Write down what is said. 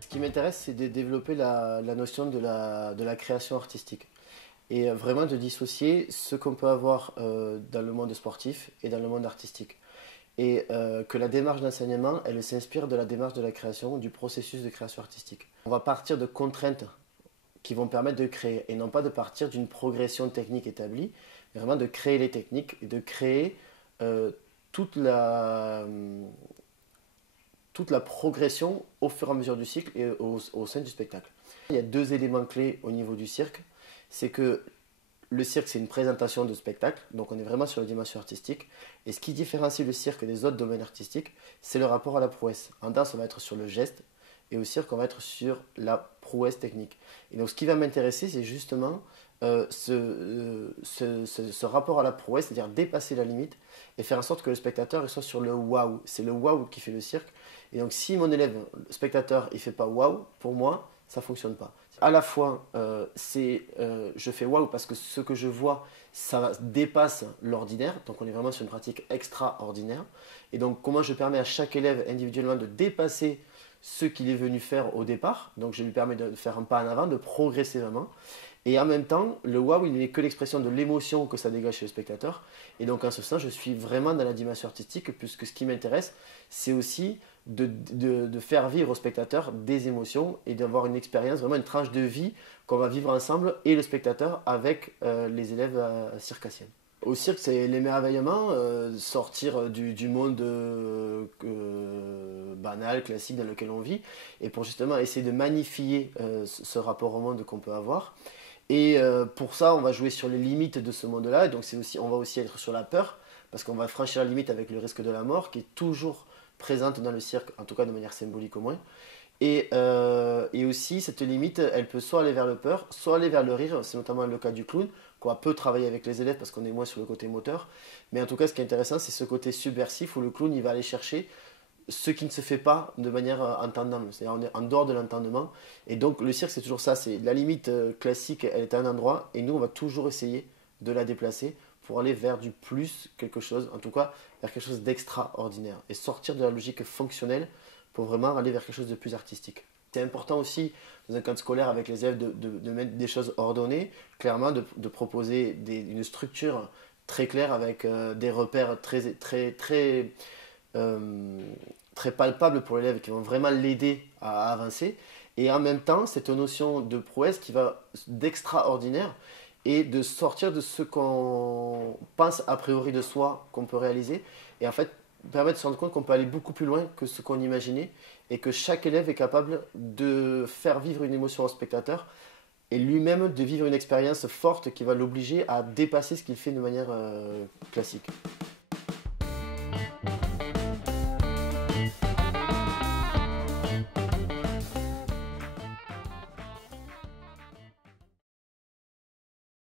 Ce qui m'intéresse, c'est de développer la notion de la création artistique et vraiment de dissocier ce qu'on peut avoir dans le monde sportif et dans le monde artistique. Et que la démarche d'enseignement, elle s'inspire de la démarche de la création, du processus de création artistique. On va partir de contraintes qui vont permettre de créer et non pas de partir d'une progression technique établie, mais vraiment de créer les techniques et de créer euh, toute la, toute la progression au fur et à mesure du cycle et au sein du spectacle. Il y a deux éléments clés au niveau du cirque. C'est que le cirque, c'est une présentation de spectacle, donc on est vraiment sur la dimension artistique. Et ce qui différencie le cirque des autres domaines artistiques, c'est le rapport à la prouesse. En danse, on va être sur le geste, et au cirque, on va être sur la prouesse technique. Et donc ce qui va m'intéresser, c'est justement ce rapport à la prouesse, c'est-à-dire dépasser la limite et faire en sorte que le spectateur il soit sur le waouh. C'est le waouh qui fait le cirque. Et donc si mon élève, le spectateur, il ne fait pas waouh, pour moi, ça ne fonctionne pas. À la fois, je fais waouh parce que ce que je vois, ça dépasse l'ordinaire. Donc on est vraiment sur une pratique extraordinaire. Et donc comment je permets à chaque élève individuellement de dépasser ce qu'il est venu faire au départ. Donc je lui permets de faire un pas en avant, de progresser vraiment. Et en même temps, le waouh, il n'est que l'expression de l'émotion que ça dégage chez le spectateur. Et donc en ce sens, je suis vraiment dans la dimension artistique, puisque ce qui m'intéresse, c'est aussi de faire vivre au spectateur des émotions et d'avoir une expérience, vraiment une tranche de vie qu'on va vivre ensemble et le spectateur avec les élèves circassiens. Au cirque, c'est l'émerveillement, sortir du monde banal, classique dans lequel on vit, et pour justement essayer de magnifier ce rapport au monde qu'on peut avoir. Et pour ça, on va jouer sur les limites de ce monde-là, et donc on va aussi être sur la peur, parce qu'on va franchir la limite avec le risque de la mort, qui est toujours présente dans le cirque, en tout cas de manière symbolique au moins. Et aussi, cette limite, elle peut soit aller vers le peur, soit aller vers le rire. C'est notamment le cas du clown, qu'on va peu travailler avec les élèves parce qu'on est moins sur le côté moteur. Mais en tout cas, ce qui est intéressant, c'est ce côté subversif où le clown, il va aller chercher ce qui ne se fait pas de manière entendable. C'est-à-dire on est en dehors de l'entendement. Et donc, le cirque, c'est toujours ça. C'est la limite classique, elle est à un endroit. Et nous, on va toujours essayer de la déplacer pour aller vers du plus quelque chose, en tout cas, vers quelque chose d'extraordinaire. Et sortir de la logique fonctionnelle pour vraiment aller vers quelque chose de plus artistique. C'est important aussi, dans un cadre scolaire avec les élèves, de mettre des choses ordonnées, clairement de proposer une structure très claire avec des repères très palpables pour l'élève qui vont vraiment l'aider à avancer. Et en même temps, cette notion de prouesse qui va d'extraordinaire et de sortir de ce qu'on pense a priori de soi qu'on peut réaliser. Et en fait, permet de se rendre compte qu'on peut aller beaucoup plus loin que ce qu'on imaginait et que chaque élève est capable de faire vivre une émotion au spectateur et lui-même de vivre une expérience forte qui va l'obliger à dépasser ce qu'il fait de manière classique.